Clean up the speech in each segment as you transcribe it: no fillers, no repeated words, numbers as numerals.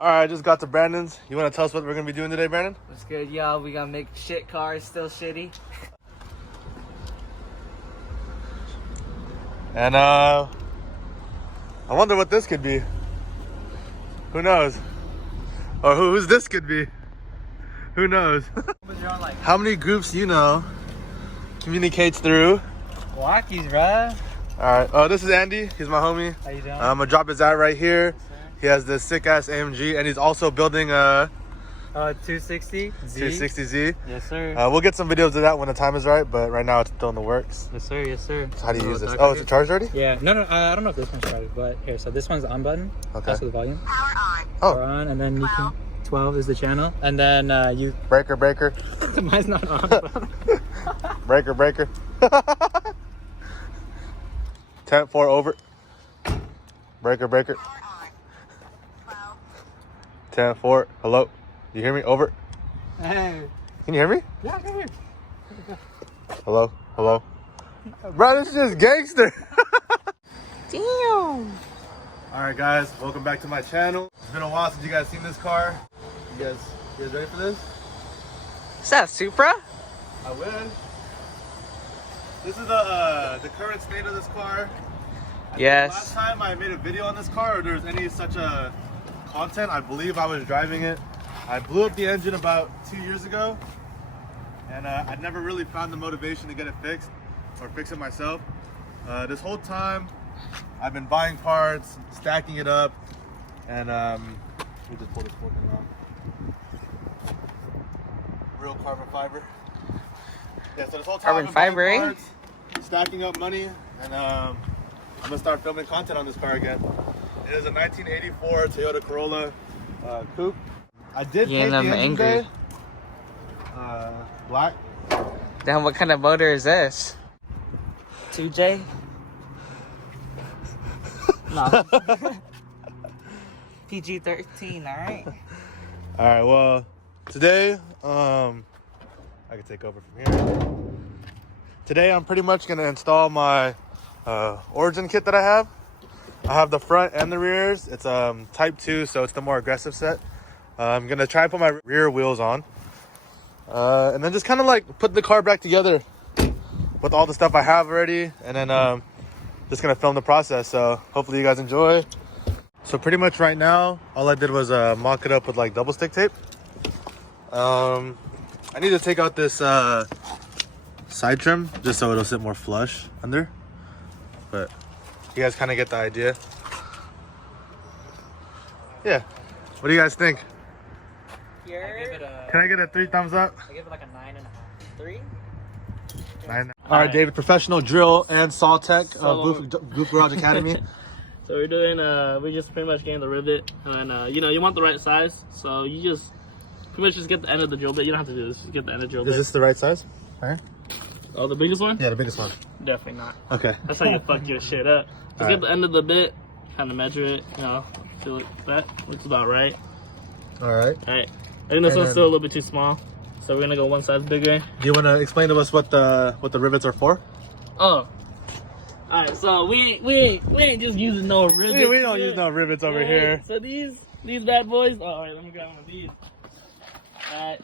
All right, I just got to Brandon's. You want to tell us what we're gonna be doing today, Brandon? What's good, y'all? We gonna make shit cars still shitty. And I wonder what this could be. Who knows? Or who's this could be? Who knows? How many groups you know communicates through? Walkies, bruh. All right. Oh, this is Andy. He's my homie. How you doing? I'm gonna drop his ad right here. He has this sick ass AMG, and he's also building a 260 Z. 260Z. Yes, sir. We'll get some videos of that when the time is right, but right now it's still in the works. Yes, sir. Yes, sir. So how do you use this? Oh, it's charged already? Yeah. No. I don't know if this one's charged, but here. So this one's on button. Okay. That's the volume. Power on. Oh. Power on, and then you can. 12 is the channel, and then you. Breaker. Mine's not on. breaker. 10-4 over. Breaker. Power on. 12. 10-4. Hello. You hear me? Over. Hey. Can you hear me? Yeah, I can hear. Hello. Bro, this is just gangster. Damn. All right, guys. Welcome back to my channel. It's been a while since you guys seen this car. You guys ready for this? Is that a Supra? I wish. This is the current state of this car. Yes. Last time I made a video on this car, or there was any such a content, I believe I was driving it. I blew up the engine about 2 years ago, and I never really found the motivation to get it fixed or fix it myself. This whole time, I've been buying parts, stacking it up, and we just pulled this whole thing out. Real carbon fiber. Yeah, so this whole time Carbon I've been buying fiber, eh? parts, stacking up money, and I'm gonna start filming content on this car again. It is a 1984 Toyota Corolla coupe. I did Yeah, paint the I'm engine angry. bay black. Damn, what kind of motor is this? 2J. No. PG-13. All right. All right, well, today, I can take over from here. Today, I'm pretty much gonna install my Origin kit that I have. I have the front and the rears. It's Type 2, so it's the more aggressive set. I'm gonna try to put my rear wheels on. And then just kind of like put the car back together with all the stuff I have already. And then just gonna film the process. So hopefully you guys enjoy. So pretty much right now, all I did was mock it up with like double stick tape. I need to take out this side trim just so it'll sit more flush under. But you guys kind of get the idea. Yeah. What do you guys think? Can I get a 3 thumbs up? I give it like a 9.5. 3? 9. All right, David, professional drill and saw tech, Goof Garage Academy. So we're doing, we just pretty much getting the rivet, and you know, you want the right size, so you just pretty much just get the end of the drill bit. You don't have to do this, just get the end of the drill bit. Is this the right size? Right. Oh, the biggest one? Yeah, the biggest one. Definitely not. Okay. That's how you fuck your shit up. Just get the end of the bit, kind of measure it, you know, feel it, that looks about right. All right. All right. I think this one's still a little bit too small, so we're gonna go one size bigger. Do you want to explain to us what the rivets are for? Oh. Alright, so we ain't just using no rivets. Yeah, we don't use no rivets over here. So these bad boys. Oh, alright, let me grab one of these. Alright.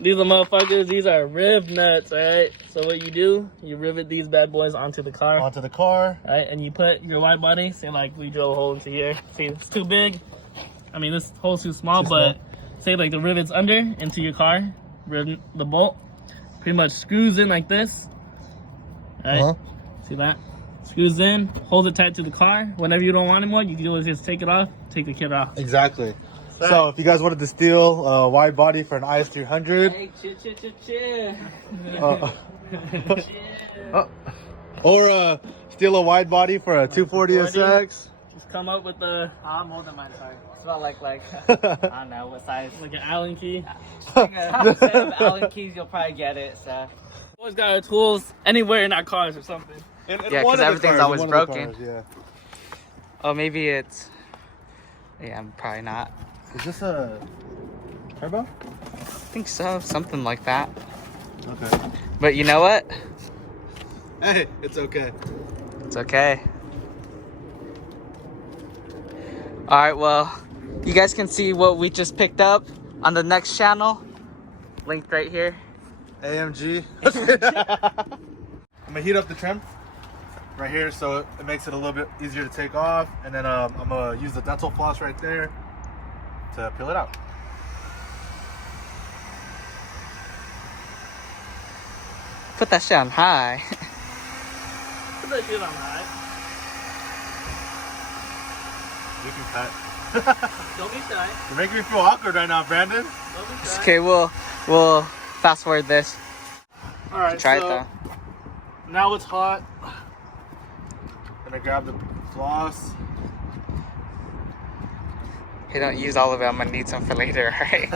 These are motherfuckers, these are riv nuts, alright? So what you do, you rivet these bad boys onto the car. Onto the car. Alright, and you put your wide body, say like we drill a hole into here. See, it's too big. I mean, this hole's too small, but say like the rivet's under into your car, the bolt pretty much screws in like this. Alright, see that? Screws in, holds it tight to the car. Whenever you don't want anymore, you can always just take it off, take the kit off. Exactly. So if you guys wanted to steal a wide body for an IS300, Hey, chill. or steal a wide body for a 240 SX. Just come up with the I'm older than mine, sorry. It's not like I don't know what size. like an Allen key. Instead of Allen keys, you'll probably get it. So. Always got our tools anywhere in our cars or something. In Yeah, one of because the everything's cars, in always one of the broken. cars, yeah. Oh, maybe it's... Yeah, I'm probably not. Is this a turbo? I think so, something like that. Okay. But you know what? Hey, it's okay. It's okay. Alright, well, You guys can see what we just picked up on the next channel. Linked right here. AMG. I'm gonna heat up the trim right here so it makes it a little bit easier to take off. And then I'm gonna use the dental floss right there to peel it out. Put that shit on high. Put that shit on high. You can cut. Don't be shy. You're making me feel awkward right now, Brandon. Don't be shy. Okay, we'll fast forward this. All right. Try so it though. now it's hot. Gonna grab the floss. Hey, don't use all of it. I'm gonna need some for later, right?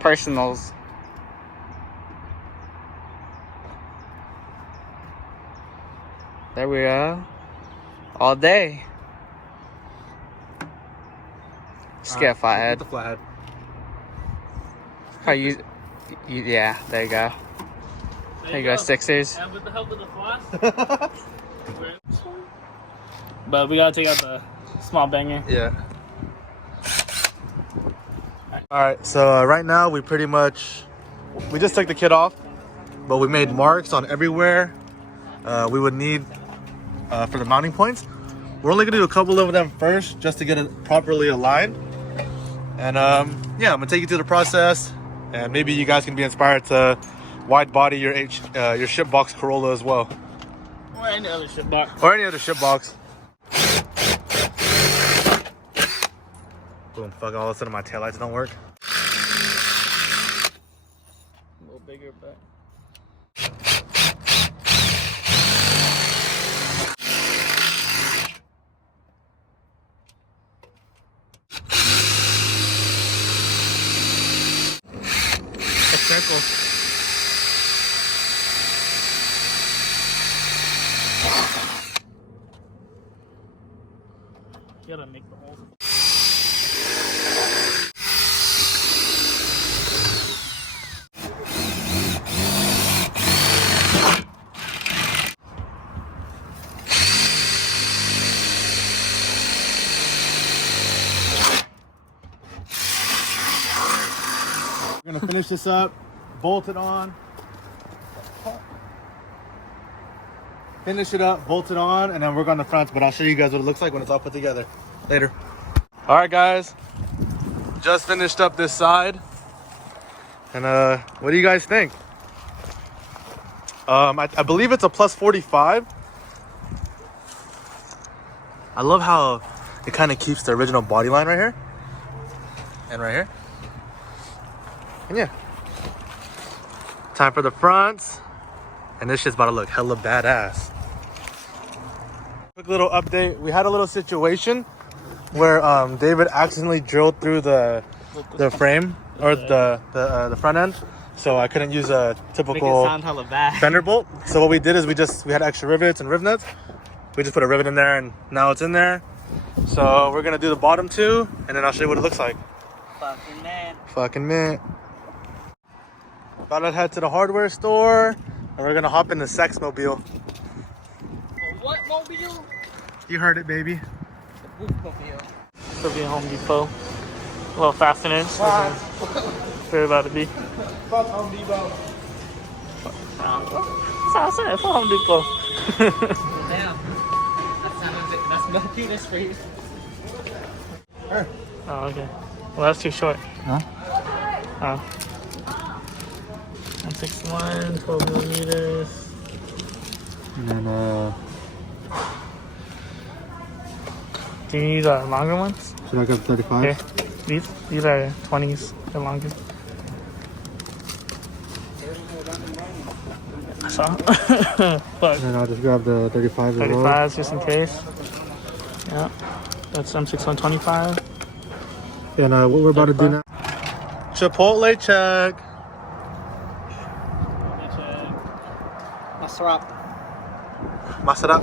Personals. There we go. All day. Just get a flathead. Get the flathead. How you? Yeah, there you go. There you go, Sixers. And with the help of the floss. But we gotta take out the small banger. Yeah. All right, so right now we just took the kit off, but we made marks on everywhere we would need for the mounting points. We're only gonna do a couple of them first just to get it properly aligned. And yeah, I'm gonna take you through the process, and maybe you guys can be inspired to wide body your ship box Corolla as well. Or any other ship box. Or any other ship box. Boom, fuck, all of a sudden my taillights don't work. A little bigger, but. A circle. You gotta make the hole. We're gonna finish this up, bolt it on. Finish it up, bolt it on, and then work on the fronts, but I'll show you guys what it looks like when it's all put together. Later. All right, guys. Just finished up this side. And what do you guys think? I believe it's a plus 45. I love how it kind of keeps the original body line right here. And right here. And yeah. Time for the fronts. And this shit's about to look hella badass. Quick little update. We had a little situation where David accidentally drilled through the frame or the front end. So I couldn't use a typical Make it sound hella bad. fender bolt. So what we did is we had extra rivets and riv nuts. We just put a rivet in there and now it's in there. So we're gonna do the bottom two and then I'll show you what it looks like. Fucking man. Fucking mint. About to head to the hardware store and we're gonna hop in the sex mobile. What mobile? You heard it, baby. The Boop mobile. Could be a Home Depot. A little fasteners. We're about to be. Fuck Home Depot. That's what I said. For Home Depot. Damn. That's no penis for you. Oh, okay. Well, that's too short. Huh? Oh. 161, 12 millimeters. And then Do you need longer ones? should I grab 35? Here. These are 20s. They're longer. I saw. Fuck. And then I'll just grab the 35 as well. 35s just in case. Yeah. That's M6125. And what we're about to do now. Chipotle check. Masarap. Masarap.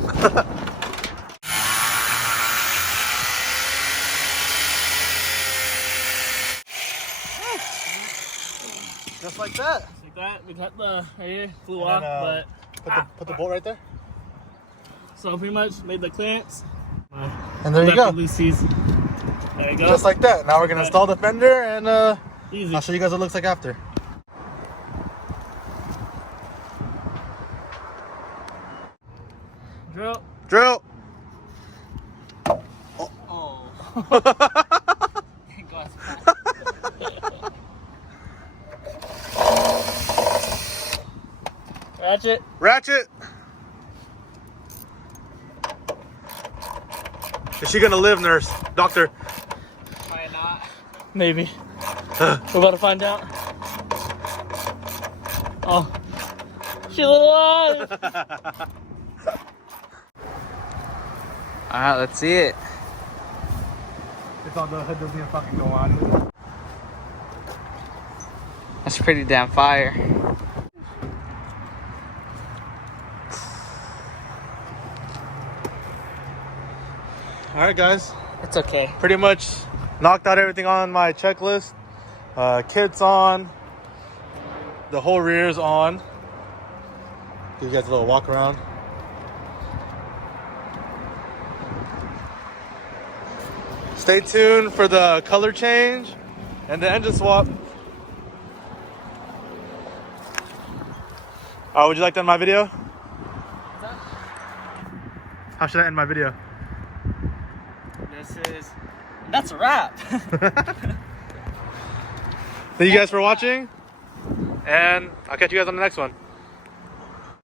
Just like that. Like that. We got the right here. Flew And off, then, but put the bolt right there. so pretty much made the clearance. And there you go. Lucy's. There you go. Just like that. Now we're gonna install the fender, and Easy. I'll show you guys what it looks like after. Drill. Drill. Oh. It goes fast. Ratchet. Ratchet. Is she gonna live, nurse? Doctor. Probably not. Maybe. We're about to find out. Oh. She's alive! Alright, let's see it. It's all the hood doesn't even fucking go on. That's pretty damn fire. Alright guys, It's okay. pretty much knocked out everything on my checklist. Kit's on. The whole rear's on. Give you guys a little walk around. Stay tuned for the color change and the engine swap. Oh, would you like to end my video? How should I end my video? That's a wrap. Thank you guys for watching, and I'll catch you guys on the next one.